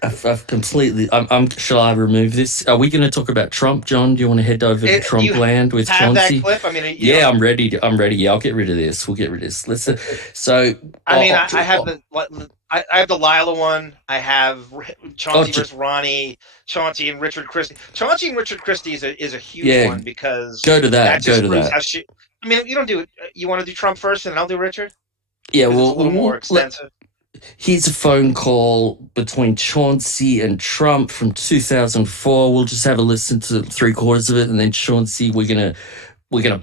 I've completely. Shall I remove this? Are we going to talk about Trump, John? Do you want to head over to Trump land with Chauncey? That clip? I mean, yeah, I'm ready. Yeah, I'll get rid of this. We'll get rid of this. Let's. I have the Lila one. I have Chauncey versus Ronnie. Chauncey and Richard Christie. Chauncey and Richard Christie is a huge one because go to that. I mean, you don't do it. You want to do Trump first, and I'll do Richard. Yeah, well, it's a little more extensive. Here's a phone call between Chauncey and Trump from 2004. We'll just have a listen to 3/4 of it, and then Chauncey, we're gonna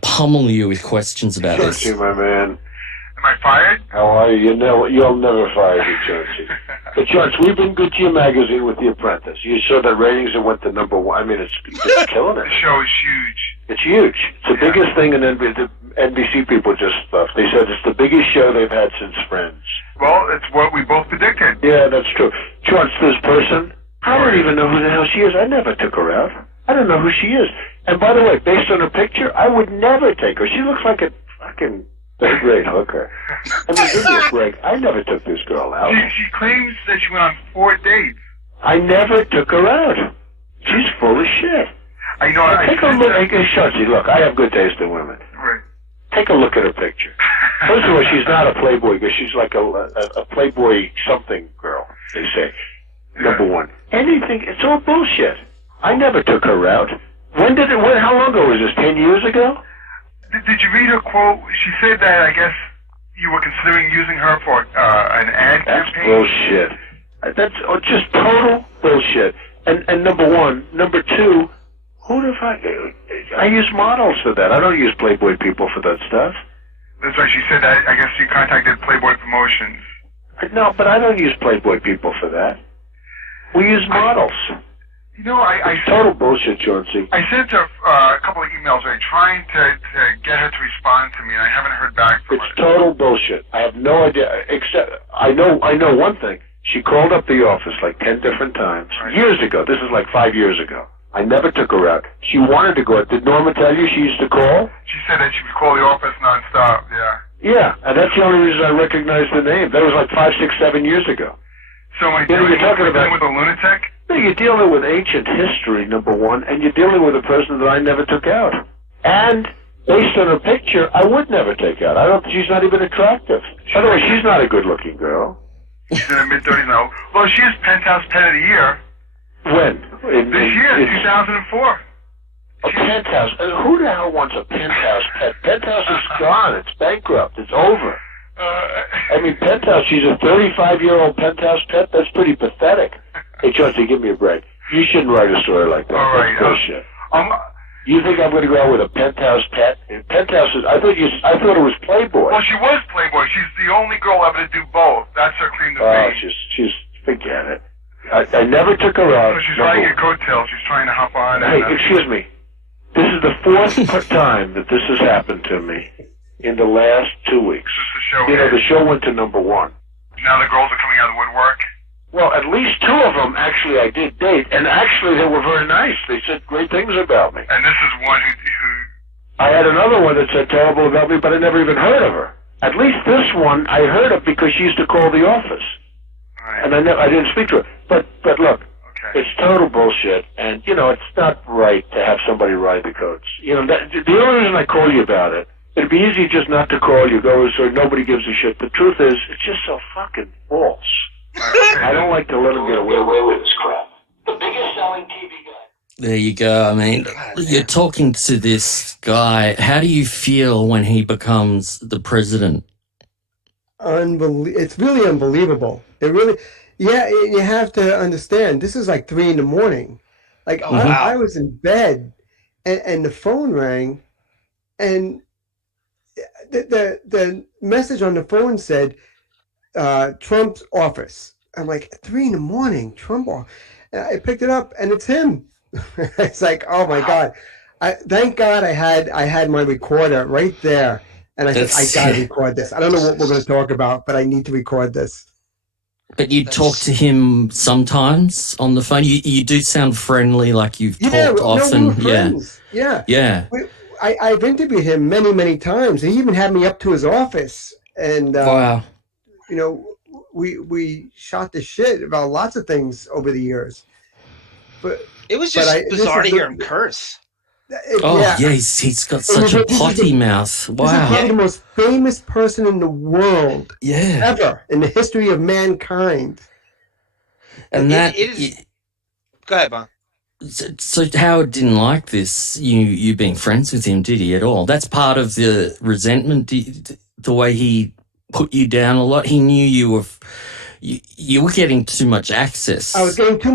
pummel you with questions about this. Chauncey, my man. Am I fired? How are you? You'll never fire me, Chauncey. But Chauncey, we've been good to your magazine with The Apprentice. You saw the ratings that went to #1. I mean, it's killing it. The show is huge. It's huge. It's the biggest thing, and then the NBC people just stuff. They said it's the biggest show they've had since Friends. Well, it's what we both predicted. Yeah, that's true. Chaunce, this person, I don't even know who the hell she is. I never took her out. I don't know who she is. And by the way, based on her picture, I would never take her. She looks like a fucking third-grade hooker. I mean, give me a break. I never took this girl out. She claims that she went on 4 dates. I never took her out. She's full of shit. I know. Take a look. Chauncey, look, I have good taste in women. Right. Take a look at her picture. First of all, she's not a Playboy girl. She's like a Playboy something girl, they say. Yeah. #1. Anything, it's all bullshit. I never took her out. How long ago was this? 10 years ago? Did you read her quote? She said that, I guess, you were considering using her for an ad campaign. That's bullshit. That's just total bullshit. And #1. #2, who the fuck? I use models for that. I don't use Playboy people for that stuff. That's right. She said that. I guess you contacted Playboy Promotions. No, but I don't use Playboy people for that. We use models. It's total bullshit, Chauncey. I sent her a couple of emails trying to get her to respond to me, and I haven't heard back from her. It's total bullshit. I have no idea. Except I know one thing. She called up the office like 10 different times years ago. This is like 5 years ago. I never took her out. She wanted to go out. Did Norma tell you she used to call? She said that she would call the office nonstop. Yeah. Yeah, and that's the only reason I recognize the name. That was like 5, 6, 7 years ago. So you're talking about with a lunatic? No, you're dealing with ancient history, #1, and you're dealing with a person that I never took out. And based on her picture, I would never take out. She's not even attractive. By the way, she's not a good-looking girl. She's in her mid-30s now. Well, she is Penthouse Pet of the Year. When? This year, 2004. A penthouse? Who the hell wants a penthouse pet? Penthouse is gone. It's bankrupt. It's over. I mean, Penthouse, she's a 35-year-old penthouse pet? That's pretty pathetic. Hey, Chauncey, give me a break. You shouldn't write a story like that. All right. That's bullshit. You think I'm going to go out with a penthouse pet? Penthouse is, I thought it was Playboy. Well, she was Playboy. She's the only girl ever to do both. That's her claim to fame. She's, forget it. I never took her out. So she's riding your coattails. She's trying to hop on. Hey, excuse me. This is the 4th time that this has happened to me in the last 2 weeks. The show went to #1. Now the girls are coming out of the woodwork? Well, at least 2 of them actually I did date, and actually they were very nice. They said great things about me. And this is one who... I had another one that said terrible about me, but I never even heard of her. At least this one I heard of because she used to call the office. Right. And I didn't speak to her. But look, it's total bullshit, and, it's not right to have somebody ride the coats. The only reason I call you about it, it'd be easy just not to call you, so nobody gives a shit. The truth is, it's just so fucking false. I don't like to let them get away with this crap. The biggest selling TV guy. There you go. I mean, you're talking to this guy. How do you feel when he becomes the president? It's really unbelievable. It really... Yeah, you have to understand, this is like 3 a.m. Like, I was in bed, and the phone rang, and the message on the phone said, Trump's office. I'm like, 3 a.m, Trump office. I picked it up, and it's him. It's like, oh my God. Thank God I had my recorder right there, and I said, I gotta record this. I don't know what we're going to talk about, but I need to record this. But you talk to him sometimes on the phone. You do sound friendly, like you've talked often. We were friends. Yeah. I've interviewed him many, many times. He even had me up to his office, and wow. we shot the shit about lots of things over the years. But it was just bizarre to hear him curse. He's got such a potty mouth. Wow. This is probably the most famous person in the world ever in the history of mankind. And it is. Go ahead, Bob. So Howard didn't like this, you being friends with him, did he, at all? That's part of the resentment, the way he put you down a lot. He knew you were getting too much access. I was getting too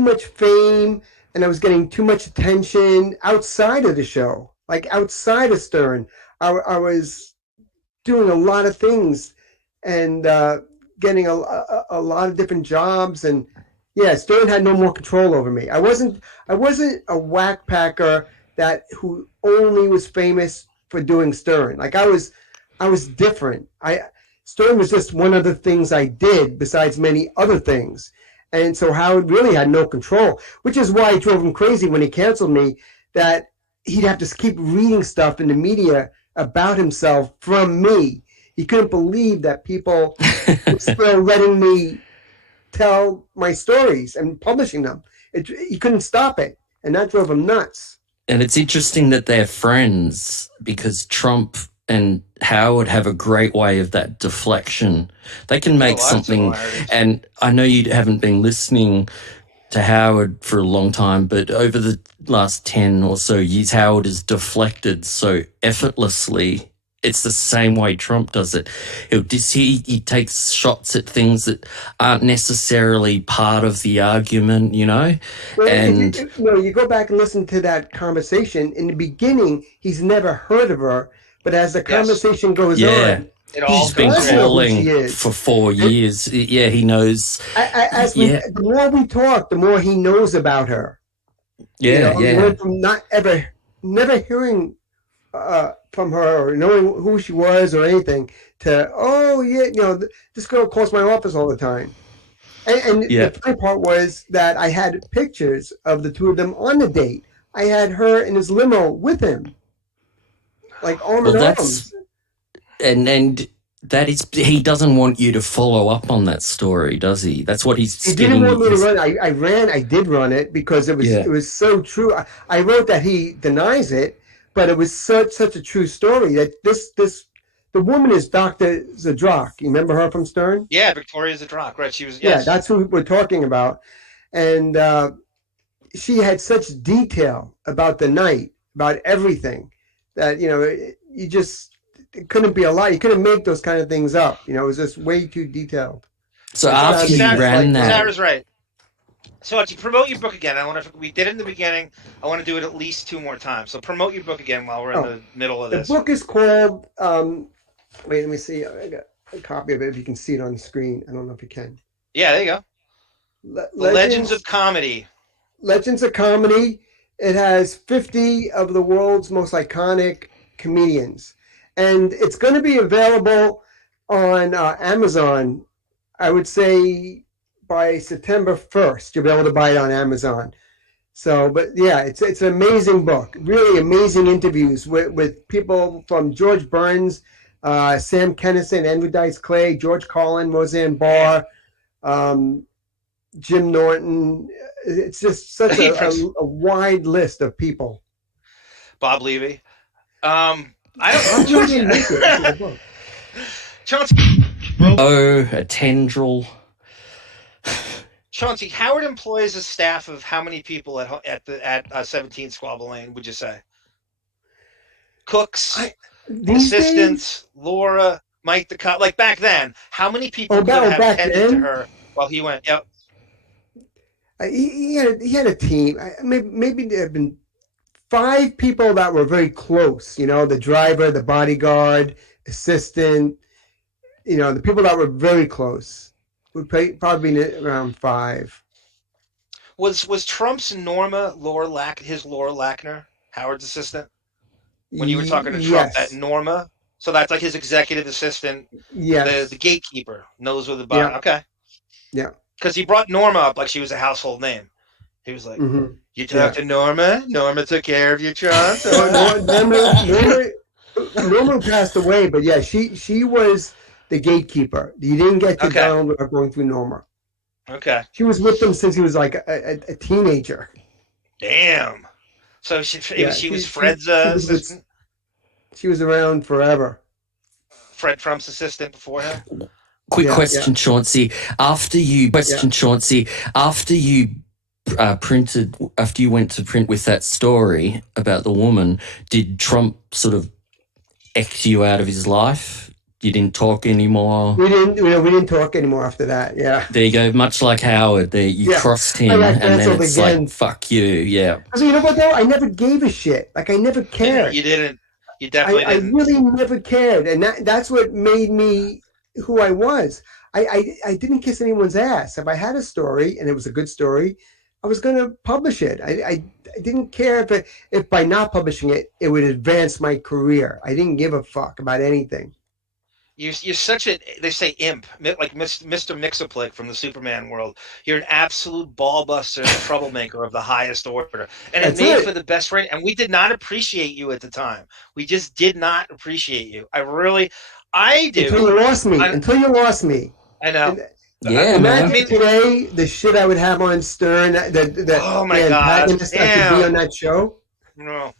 much fame, and I was getting too much attention outside of the show, like outside of Stern. I was doing a lot of things and getting a lot of different jobs, and Stern had no more control over me. I wasn't a whack packer who only was famous for doing Stern. Like I was different. Stern was just one of the things I did besides many other things. And so Howard really had no control, which is why it drove him crazy when he canceled me, that he'd have to keep reading stuff in the media about himself from me. He couldn't believe that people were still letting me tell my stories and publishing them. He couldn't stop it, and that drove him nuts. And it's interesting that they're friends, because Trump and Howard have a great way of that deflection. They can make something, and I know you haven't been listening to Howard for a long time, but over the last 10 or so years, Howard has deflected so effortlessly. It's the same way Trump does it. He takes shots at things that aren't necessarily part of the argument, Well, you go back and listen to that conversation. In the beginning, he's never heard of her, but as the conversation goes on, he's been calling for 4 years. He knows. The more we talk, the more he knows about her. He went from never hearing from her or knowing who she was or anything to, this girl calls my office all the time. And the funny part was that I had pictures of the two of them on the date. I had her in his limo with him, like arm in arms. And that is, he doesn't want you to follow up on that story, does he? That's what he's. He didn't want me to run. I did run it because it was so true. I wrote that he denies it, but it was such a true story that the woman is Dr. Zdrok. You remember her from Stern? Yeah, Victoria Zdrok, right? She was. Yes. Yeah, that's who we're talking about, and she had such detail about the night, about everything, that it couldn't be a lie. You couldn't make those kind of things up. It was just way too detailed. So after you ran that, Sarah's right. So to promote your book again, we did it in the beginning. I want to do it at least 2 more times. So promote your book again while we're in the middle of this. The book is called. Wait, let me see. I got a copy of it. If you can see it on the screen, I don't know if you can. Yeah, there you go. Legends of Comedy. Legends of Comedy. It has 50 of the world's most iconic comedians. And it's going to be available on Amazon, I would say, by September 1st. You'll be able to buy it on Amazon. So, but yeah, it's an amazing book. Really amazing interviews with people from George Burns, Sam Kinison, Andrew Dice Clay, George Carlin, Roseanne Barr, Jim Norton. It's just such a wide list of people. Bob Levy. I don't know. Chaunce. A tendril. Chauncey, Howard employs a staff of how many people at 17 Squabble Lane, would you say? Cooks, assistants, days? Laura, Mike the cop. Like back then, how many people could have tended to her while he went? Yep. He had a team. Maybe there have been 5 people that were very close, the driver, the bodyguard, assistant, the people that were very close would probably be around 5. Was Trump's Norma Laura Lackner, Howard's assistant? When you were talking to Trump, that Norma? So that's like his executive assistant, the gatekeeper, knows where the body. Yeah. Okay. Yeah. Because he brought Norma up like she was a household name. He was like, you talked to Norma? Norma took care of you, Chaunce? Norma passed away, but yeah, she was the gatekeeper. You didn't get to Okay. Donald without going through Norma. Okay. She was with him since he was like a teenager. Damn. So she was Fred's assistant? She was around forever. Fred Trump's assistant before him? Quick question, Chauncey. After you after you went to print with that story about the woman, did Trump sort of X you out of his life? You didn't talk anymore? We didn't talk anymore after that, yeah. There you go. Much like Howard, you crossed him, and then it's like, fuck you, yeah. So you know what, though? I never gave a shit. Like, I never cared. You didn't. You definitely didn't. I really never cared, and that's what made me who I was. I didn't kiss anyone's ass. If I had a story, and it was a good story, I was going to publish it. I didn't care if by not publishing it, it would advance my career. I didn't give a fuck about anything. You're such a, they say imp, like Mr. Mixoplick from the Superman world. You're an absolute ballbuster and troublemaker of the highest order. And it made for the best friend. And we did not appreciate you at the time. We just did not appreciate you. I do. Until you lost me. I know. Imagine today the shit I would have on Stern. Oh my God. I could be on that show. No.